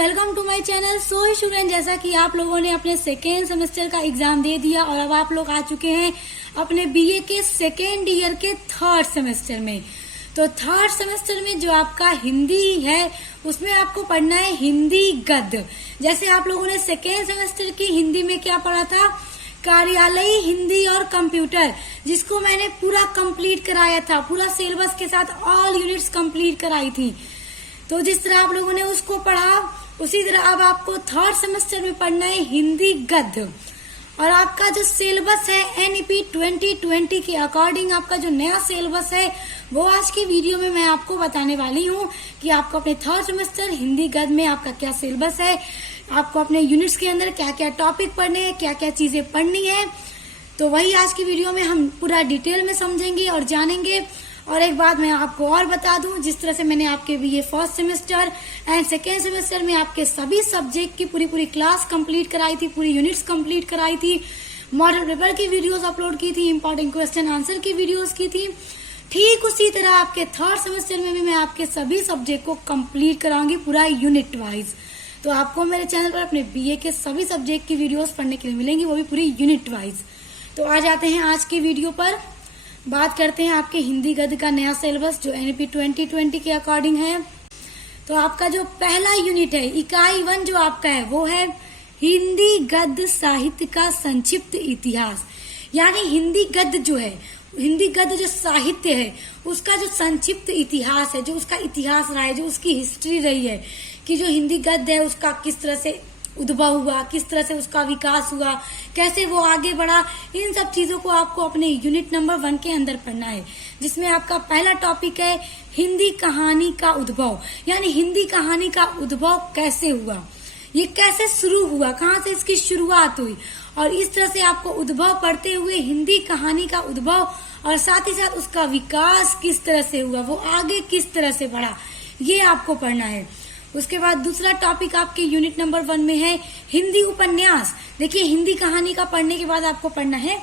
Welcome to my channel. So student, जैसा कि आप लोगों ने अपने सेकेंड सेमेस्टर का एग्जाम दे दिया और अब आप लोग आ चुके हैं अपने बीए के सेकेंड ईयर के थर्ड सेमेस्टर में। तो थर्ड सेमेस्टर में जो आपका हिंदी है उसमें आपको पढ़ना है हिंदी गद्य। जैसे आप लोगों ने सेकेंड सेमेस्टर की हिंदी में क्या पढ़ा था, कार्यालयी हिंदी और कंप्यूटर, जिसको मैंने पूरा कंप्लीट कराया था, पूरा सिलेबस के साथ ऑल यूनिट्स कंप्लीट कराई थी। तो जिस तरह आप लोगों ने उसको पढ़ा उसी तरह अब आपको थर्ड सेमेस्टर में पढ़ना है हिंदी गद्य। और आपका जो सिलेबस है एनईपी 2020 के अकॉर्डिंग आपका जो नया सिलेबस है वो आज की वीडियो में मैं आपको बताने वाली हूँ कि आपको अपने थर्ड सेमेस्टर हिंदी गद्य में आपका क्या सिलेबस है, आपको अपने यूनिट्स के अंदर क्या क्या टॉपिक पढ़ने हैं, क्या क्या चीजें पढ़नी है। तो वही आज की वीडियो में हम पूरा डिटेल में समझेंगे और जानेंगे। और एक बात मैं आपको और बता दूं, जिस तरह से मैंने आपके BA first semester and second semester में आपके सभी सब्जेक्ट की पूरी क्लास कंप्लीट कराई थी, पूरी यूनिट्स कंप्लीट कराई थी, मॉडल पेपर की वीडियोस अपलोड की थी, इंपॉर्टेंट क्वेश्चन आंसर की वीडियोस की थी, ठीक उसी तरह आपके थर्ड सेमेस्टर में भी मैं आपके सभी सब्जेक्ट को कंप्लीट कराऊंगी पूरा यूनिट वाइज। तो आपको मेरे चैनल पर अपने बीए के सभी सब्जेक्ट की वीडियोस पढ़ने के लिए मिलेंगी, वो भी पूरी यूनिट वाइज। तो आ जाते हैं आज की वीडियो पर, बात करते हैं आपके हिंदी गद्य का नया सिलेबस जो एनईपी 2020 के अकॉर्डिंग है। तो आपका जो पहला यूनिट है, इकाई 1 जो आपका है वो है हिंदी गद्य साहित्य का संक्षिप्त इतिहास। यानी हिंदी गद्य जो है, हिंदी गद्य जो साहित्य है उसका जो संक्षिप्त इतिहास है, जो उसका इतिहास रहा है, जो उसकी हिस्ट्री रही है कि जो हिंदी गद्य है उसका किस तरह से उद्भव हुआ, किस तरह से उसका विकास हुआ, कैसे वो आगे बढ़ा, इन सब चीजों को आपको अपने यूनिट नंबर 1 के अंदर पढ़ना है। जिसमें आपका पहला टॉपिक है हिंदी कहानी का उद्भव। यानी हिंदी कहानी का उद्भव कैसे हुआ, ये कैसे शुरू हुआ, कहाँ से इसकी शुरुआत हुई, और इस तरह से आपको उद्भव पढ़ते हुए हिंदी कहानी का उद्भव और साथ ही साथ उसका विकास किस तरह से हुआ, वो आगे किस तरह से बढ़ा, ये आपको पढ़ना है। उसके बाद दूसरा टॉपिक आपके यूनिट नंबर 1 में है हिंदी उपन्यास। देखिए, हिंदी कहानी का पढ़ने के बाद आपको पढ़ना है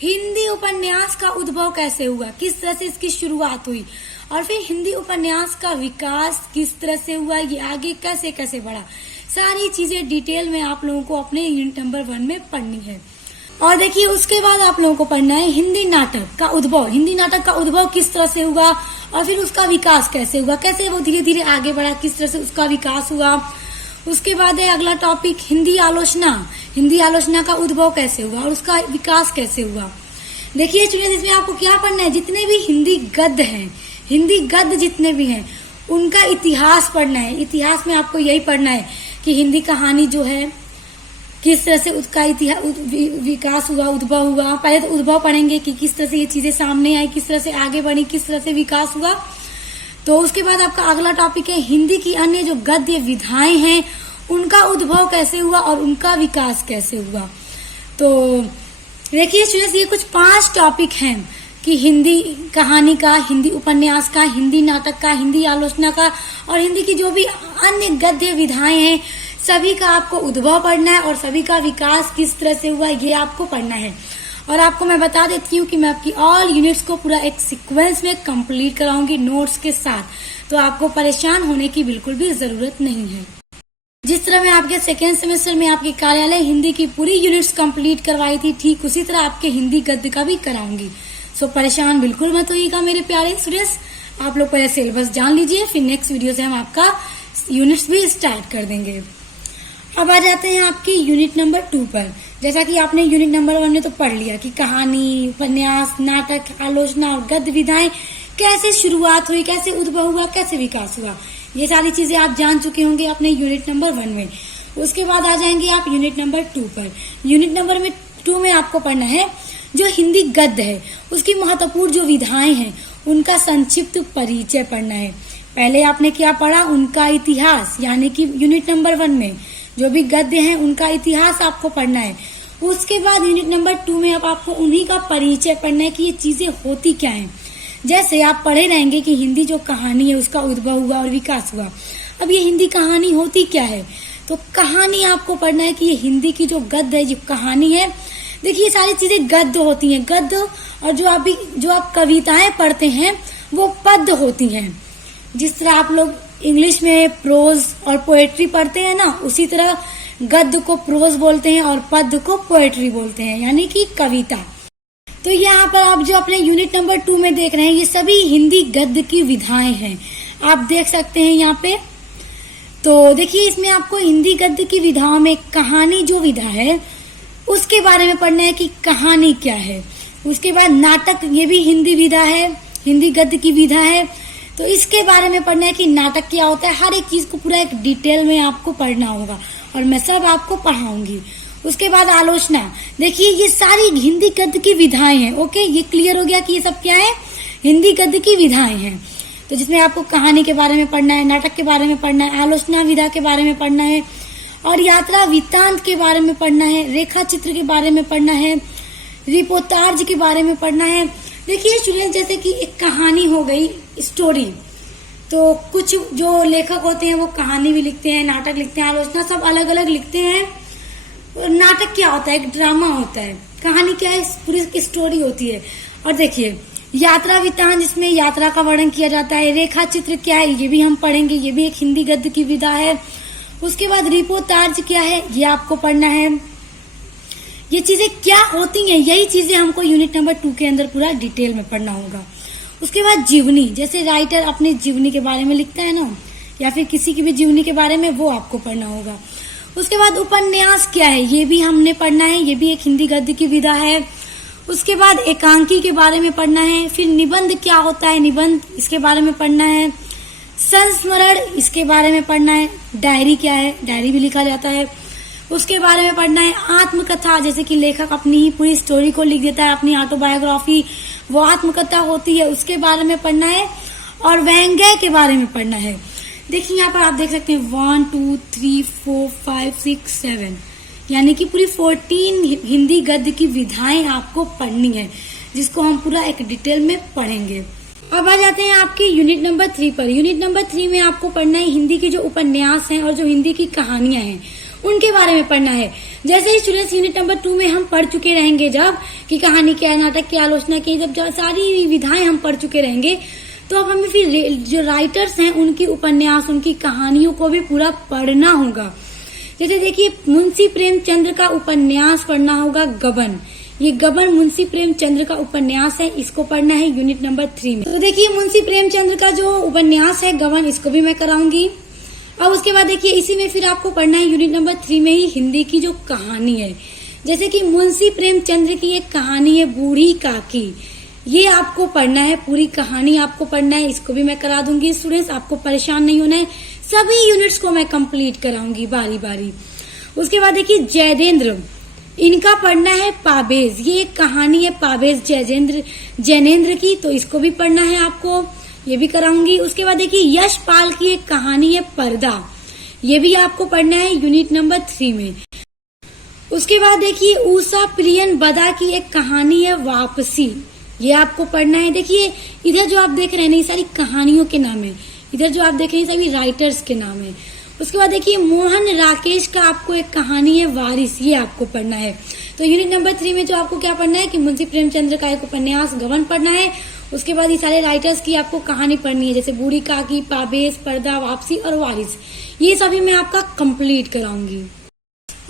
हिंदी उपन्यास का उद्भव कैसे हुआ, किस तरह से इसकी शुरुआत हुई, और फिर हिंदी उपन्यास का विकास किस तरह से हुआ, ये आगे कैसे कैसे बढ़ा। सारी चीजें डिटेल में आप लोगों को अपने यूनिट नंबर 1 में पढ़नी है। और देखिए, उसके बाद आप लोगों को पढ़ना है हिंदी नाटक का उद्भव। हिंदी नाटक का उद्भव किस तरह से हुआ और फिर उसका विकास कैसे हुआ, कैसे वो धीरे धीरे आगे बढ़ा, किस तरह से उसका विकास हुआ। उसके बाद है अगला टॉपिक हिंदी आलोचना। हिंदी आलोचना का उद्भव कैसे हुआ और उसका विकास कैसे हुआ। देखिए स्टूडेंट, इसमें आपको क्या पढ़ना है, जितने भी हिंदी गद्य हैं, हिंदी गद्य जितने भी हैं उनका इतिहास पढ़ना है। इतिहास में आपको यही पढ़ना है कि हिंदी कहानी जो है किस तरह से उसका इतिहास विकास हुआ, उद्भव हुआ। पहले तो उद्भव पढ़ेंगे कि किस तरह से ये चीजें सामने आई, किस तरह से आगे बढ़ी, किस तरह से विकास हुआ। तो उसके बाद आपका अगला टॉपिक है हिंदी की अन्य जो गद्य विधाएं हैं उनका उद्भव कैसे हुआ और उनका विकास कैसे हुआ। तो देखिए स्टूडेंट्स, ये कुछ 5 टॉपिक हैं कि हिंदी कहानी का, हिंदी उपन्यास का, हिंदी नाटक का, हिंदी आलोचना का और हिंदी की जो भी अन्य गद्य विधाएं हैं सभी का आपको उद्भव पढ़ना है और सभी का विकास किस तरह से हुआ ये आपको पढ़ना है। और आपको मैं बता देती हूँ कि मैं आपकी ऑल यूनिट्स को पूरा एक सीक्वेंस में कंप्लीट कराऊंगी नोट्स के साथ, तो आपको परेशान होने की बिल्कुल भी जरूरत नहीं है। जिस तरह मैं आपके सेकेंड सेमेस्टर में आपकी कार्यालय हिंदी की पूरी यूनिट्स कंप्लीट करवाई थी, ठीक उसी तरह आपके हिंदी गद्य का भी कराऊंगी। सो परेशान बिल्कुल मत होइएगा मेरे प्यारे स्टूडेंट्स। आप लोग पहले सिलेबस जान लीजिए, फिर नेक्स्ट वीडियो से हम आपका यूनिट्स भी स्टार्ट कर देंगे। अब आ जाते हैं आपकी यूनिट नंबर 2 पर। जैसा कि आपने यूनिट नंबर 1 में तो पढ़ लिया कि कहानी, उपन्यास, नाटक, आलोचना और गद्य विधाएं कैसे शुरुआत हुई, कैसे उद्भव हुआ, कैसे विकास हुआ, ये सारी चीजें आप जान चुके होंगे अपने यूनिट नंबर 1 में। उसके बाद आ जाएंगे आप यूनिट नंबर 2 पर। यूनिट नंबर 2 में आपको पढ़ना है जो हिंदी गद्य है उसकी महत्वपूर्ण जो विधाएं हैं उनका संक्षिप्त परिचय पढ़ना है। पहले आपने क्या पढ़ा, उनका इतिहास, यानी कि यूनिट नंबर 1 में जो भी गद्य हैं उनका इतिहास आपको पढ़ना है। उसके बाद यूनिट नंबर 2 में अब आपको उन्हीं का परिचय पढ़ना है कि ये चीजें होती क्या हैं। जैसे आप पढ़े रहेंगे कि हिंदी जो कहानी है उसका उद्भव हुआ और विकास हुआ। अब ये हिंदी कहानी होती क्या है, तो कहानी आपको पढ़ना है कि ये हिंदी की जो गद्य है, जो कहानी है। देखिए, सारी चीजें गद्य होती हैं, गद्य, और जो आप कविताएं पढ़ते हैं वो पद्य होती हैं। जिस तरह आप लोग इंग्लिश में प्रोज और पोएट्री पढ़ते हैं ना, उसी तरह गद्य को प्रोज बोलते हैं और पद्य को पोएट्री बोलते हैं, यानी कि कविता। तो यहाँ पर आप जो अपने यूनिट नंबर 2 में देख रहे हैं, ये सभी हिंदी गद्य की विधाएं हैं, आप देख सकते हैं यहाँ पे। तो देखिए, इसमें आपको हिंदी गद्य की विधाओं में कहानी जो विधा है उसके बारे में पढ़ना है कि कहानी क्या है। उसके बाद नाटक, ये भी हिंदी विधा है, हिंदी गद्य की विधा है, तो इसके बारे में पढ़ना है कि नाटक क्या होता है। हर एक चीज को पूरा एक डिटेल में आपको पढ़ना होगा और मैं सब आपको पढ़ाऊंगी। उसके बाद आलोचना, देखिए ये सारी हिंदी गद्य की विधाएं हैं। ओके, ये क्लियर हो गया कि ये सब क्या है, हिंदी गद्य की विधाएं हैं। तो जिसमें आपको कहानी के बारे में पढ़ना है, नाटक के बारे में पढ़ना है, आलोचना विधा के बारे में पढ़ना है और यात्रा वृत्तांत के बारे में पढ़ना है, रेखा चित्र के बारे में पढ़ना है, रिपोर्टाज के बारे में पढ़ना है। देखिए स्टूडेंट, जैसे कि एक कहानी हो गई, स्टोरी, तो कुछ जो लेखक होते हैं वो कहानी भी लिखते हैं, नाटक लिखते हैं, आलोचना सब अलग अलग लिखते हैं। नाटक क्या होता है, एक ड्रामा होता है। कहानी क्या है, पूरी स्टोरी होती है। और देखिए यात्रा वृत्तांत, जिसमें यात्रा का वर्णन किया जाता है। रेखा चित्र क्या है, ये भी हम पढ़ेंगे, ये भी एक हिंदी गद्य की विधा है। उसके बाद रिपोर्टाज क्या है, ये आपको पढ़ना है। ये चीजें क्या होती हैं, यही चीजें हमको यूनिट नंबर 2 के अंदर पूरा डिटेल में पढ़ना होगा। उसके बाद जीवनी, जैसे राइटर अपने जीवनी के बारे में लिखता है ना, या फिर किसी की भी जीवनी के बारे में, वो आपको पढ़ना होगा। उसके बाद उपन्यास क्या है, ये भी हमने पढ़ना है, ये भी एक हिंदी गद्य की विधा है। उसके बाद एकांकी के बारे में पढ़ना है। फिर निबंध क्या होता है, निबंध, इसके बारे में पढ़ना है। संस्मरण, इसके बारे में पढ़ना है। डायरी क्या है, डायरी भी लिखा जाता है, उसके बारे में पढ़ना है। आत्मकथा, जैसे कि लेखक अपनी ही पूरी स्टोरी को लिख देता है, अपनी ऑटोबायोग्राफी, वो आत्मकथा होती है, उसके बारे में पढ़ना है। और व्यंग्य के बारे में पढ़ना है। देखिए यहाँ पर आप देख सकते हैं 1 2 3 4 5 6 7, यानी कि पूरी 14 हिंदी गद्य की विधाएं आपको पढ़नी है, जिसको हम पूरा एक डिटेल में पढ़ेंगे। अब आ जाते हैं आपके यूनिट नंबर 3 पर। यूनिट नंबर 3 में आपको पढ़ना है हिंदी की जो उपन्यास हैं और जो हिंदी की कहानियां हैं, उनके बारे में पढ़ना है। जैसे ही स्टूडेंट्स यूनिट नंबर 2 में हम पढ़ चुके रहेंगे, जब कि कहानी क्या है, नाटक की आलोचना की, जब सारी विधाएं हम पढ़ चुके रहेंगे, तो अब हमें फिर जो राइटर्स हैं उनकी उपन्यास, उनकी कहानियों को भी पूरा पढ़ना होगा। जैसे देखिए, मुंशी प्रेमचंद्र का उपन्यास पढ़ना होगा गबन। ये गबन मुंशी प्रेमचंद्र का उपन्यास है, इसको पढ़ना है यूनिट नंबर 3 में। तो देखिए मुंशी प्रेमचंद्र का जो उपन्यास है गबन, इसको भी मैं कराऊंगी। अब उसके बाद देखिए इसी में फिर आपको पढ़ना है यूनिट नंबर 3 में ही हिंदी की जो कहानी है। जैसे कि मुंशी प्रेमचंद्र की एक कहानी है बूढ़ी काकी, ये आपको पढ़ना है, पूरी कहानी आपको पढ़ना है, इसको भी मैं करा दूंगी। स्टूडेंट्स आपको परेशान नहीं होना है, सभी यूनिट्स को मैं कंप्लीट कराऊंगी बारी बारी। उसके बाद देखिए जयदेंद्र, इनका पढ़ना है पाबेज, ये एक कहानी है पाबेज जैनेन्द्र की, तो इसको भी पढ़ना है आपको, ये भी कराऊंगी। उसके बाद देखिए यशपाल की एक कहानी है पर्दा, ये भी आपको पढ़ना है यूनिट नंबर 3 में। उसके बाद देखिए उषा प्रियन बदा की एक कहानी है वापसी, ये आपको पढ़ना है। देखिए इधर जो आप देख रहे हैं ये सारी कहानियों के नाम है, इधर जो आप देख रहे हैं सभी राइटर्स के नाम है। उसके बाद देखिए मोहन राकेश का आपको एक कहानी है वारिस, ये आपको पढ़ना है। तो यूनिट नंबर 3 में जो आपको क्या पढ़ना है कि मुंशी प्रेमचंद्र का एक उपन्यास गबन पढ़ना है। उसके बाद ये सारे राइटर्स की आपको कहानी पढ़नी है, जैसे बूढ़ी काकी, पाबेज, पर्दा, वापसी और वारिस, ये सभी मैं आपका कंप्लीट कराऊंगी।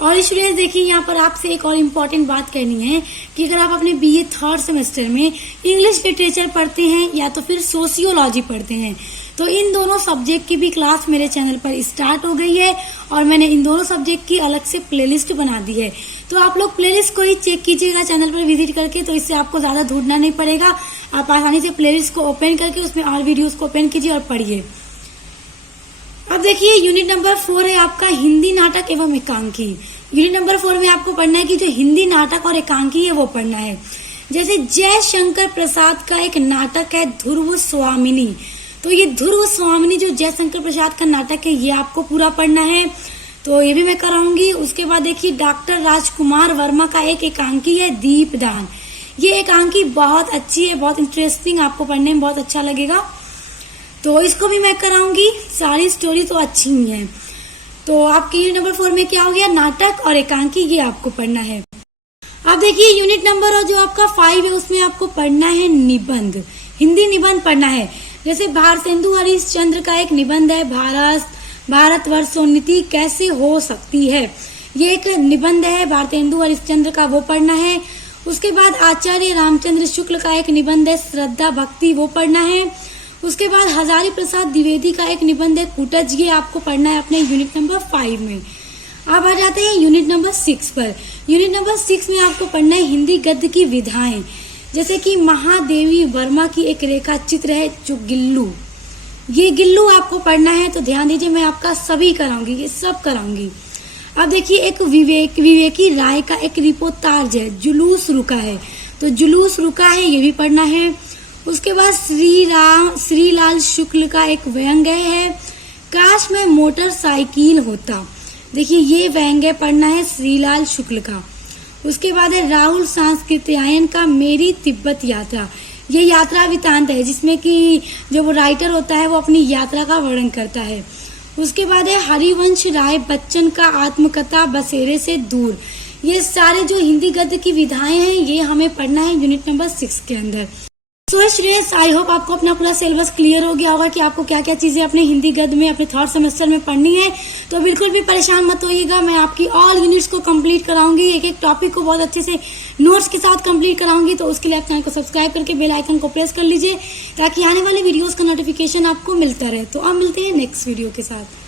और स्टूडेंट्स देखिए यहाँ पर आपसे एक और इम्पोर्टेंट बात करनी है कि अगर आप अपने बीए 3rd सेमेस्टर में इंग्लिश लिटरेचर पढ़ते हैं या तो फिर सोशियोलॉजी पढ़ते हैं, तो इन दोनों सब्जेक्ट की भी क्लास मेरे चैनल पर स्टार्ट हो गई है और मैंने इन दोनों सब्जेक्ट की अलग से प्लेलिस्ट बना दी है। तो आप लोग प्लेलिस्ट को ही चेक कीजिएगा चैनल पर विजिट करके, तो इससे आपको ज्यादा ढूंढना नहीं पड़ेगा। आप आसानी से प्लेलिस्ट को ओपन करके उसमें ऑल वीडियोस को ओपन कीजिए और पढ़िए। अब देखिए यूनिट नंबर 4 है आपका हिंदी नाटक एवं एकांकी। यूनिट नंबर 4 में आपको पढ़ना है कि जो हिंदी नाटक और एकांकी है वो पढ़ना है। जैसे जयशंकर प्रसाद का एक नाटक है ध्रुव स्वामिनी, तो ये ध्रुव स्वामिनी जो जयशंकर प्रसाद का नाटक है ये आपको पूरा पढ़ना है, तो ये भी मैं कराऊंगी। उसके बाद देखिए डॉक्टर राजकुमार वर्मा का एक एकांकी है दीपदान, ये एकांकी बहुत अच्छी है, बहुत इंटरेस्टिंग, आपको पढ़ने में बहुत अच्छा लगेगा, तो इसको भी मैं कराऊंगी। सारी स्टोरी तो अच्छी ही है। तो आपके यूनिट नंबर 4 में क्या हो गया, नाटक और एकांकी, ये आपको पढ़ना है। अब देखिए यूनिट नंबर जो आपका 5 है उसमें आपको पढ़ना है निबंध, हिंदी निबंध पढ़ना है। जैसे भारतेंदु हरिश्चंद्र का एक निबंध है, भारतवर्षोन्नति कैसे हो सकती है, ये एक निबंध है भारतेंदु हरिश्चंद्र का, वो पढ़ना है। उसके बाद आचार्य रामचंद्र शुक्ल का एक निबंध है श्रद्धा भक्ति, वो पढ़ना है। उसके बाद हजारी प्रसाद द्विवेदी का एक निबंध है कुटज, ये आपको पढ़ना है अपने यूनिट नंबर 5 में। अब आ जाते हैं यूनिट नंबर 6 पर। यूनिट नंबर 6 में आपको पढ़ना है हिंदी गद्य की विधाएं, जैसे कि महादेवी वर्मा की एक रेखा चित्र है जो गिल्लू, ये गिल्लू आपको पढ़ना है। तो ध्यान दीजिए, मैं आपका सभी कराऊंगी, ये सब कराऊंगी। अब देखिए, एक विवेकी राय का एक रिपोर्टाज है, जुलूस रुका है, तो जुलूस रुका है, ये भी पढ़ना है। उसके बाद श्रीलाल शुक्ल का एक व्यंग्य है, काश में मोटरसाइकिल होता, देखिए ये व्यंग्य पढ़ना है श्रीलाल शुक्ल का। उसके बाद है राहुल सांस्कृत्यायन का मेरी तिब्बत यात्रा, ये यात्रा वृतांत है जिसमें कि जो वो राइटर होता है वो अपनी यात्रा का वर्णन करता है। उसके बाद है हरिवंश राय बच्चन का आत्मकथा बसेरे से दूर, ये सारे जो हिंदी गद्य की विधाएं हैं ये हमें पढ़ना है यूनिट नंबर 6 के अंदर। सो स्टूडेंट्स, आई होप आपको अपना पूरा सिलेबस क्लियर हो गया होगा कि आपको क्या क्या चीजें अपने हिंदी गद्य में अपने 3rd सेमेस्टर में पढ़नी है। तो बिल्कुल भी परेशान मत होइएगा, मैं आपकी ऑल यूनिट्स को कंप्लीट कराऊंगी, एक एक टॉपिक को बहुत अच्छे से नोट्स के साथ कंप्लीट कराऊंगी। तो उसके लिए आप चैनल को सब्सक्राइब करके बेल आइकन को प्रेस कर लीजिए ताकि आने वाले वीडियोस का नोटिफिकेशन आपको मिलता रहे। तो अब मिलते हैं नेक्स्ट वीडियो के साथ।